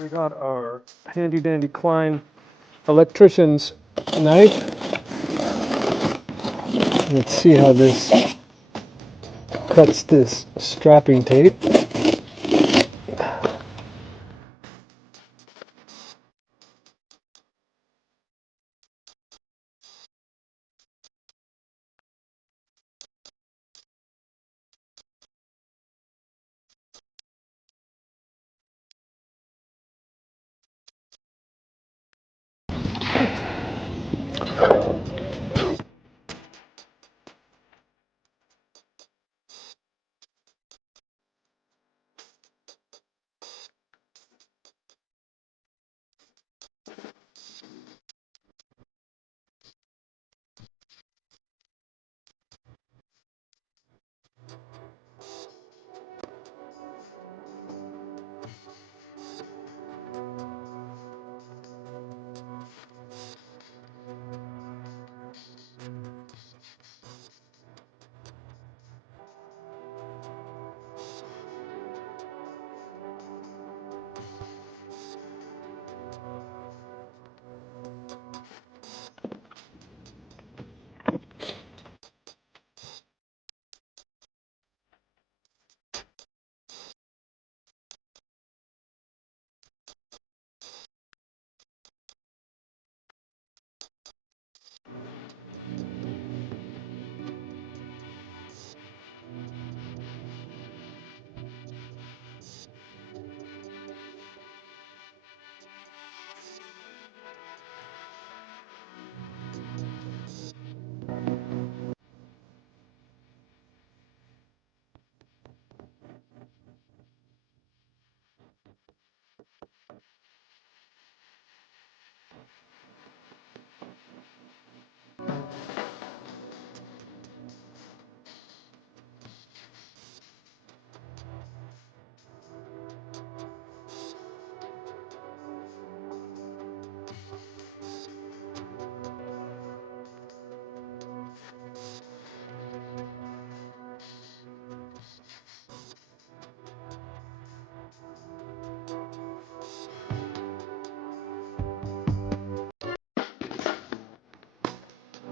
We got our handy dandy Klein electrician's knife. Let's see how this cuts this strapping tape.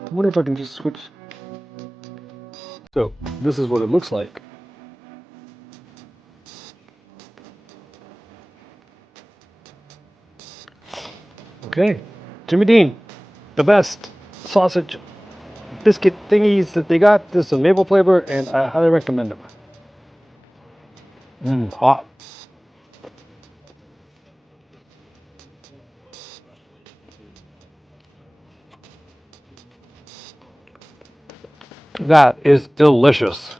I wonder if I can just switch. So, this is what it looks like. Okay, Jimmy Dean, the best sausage biscuit thingies that they got. This is a maple flavor, and I highly recommend them. Hot. That is delicious.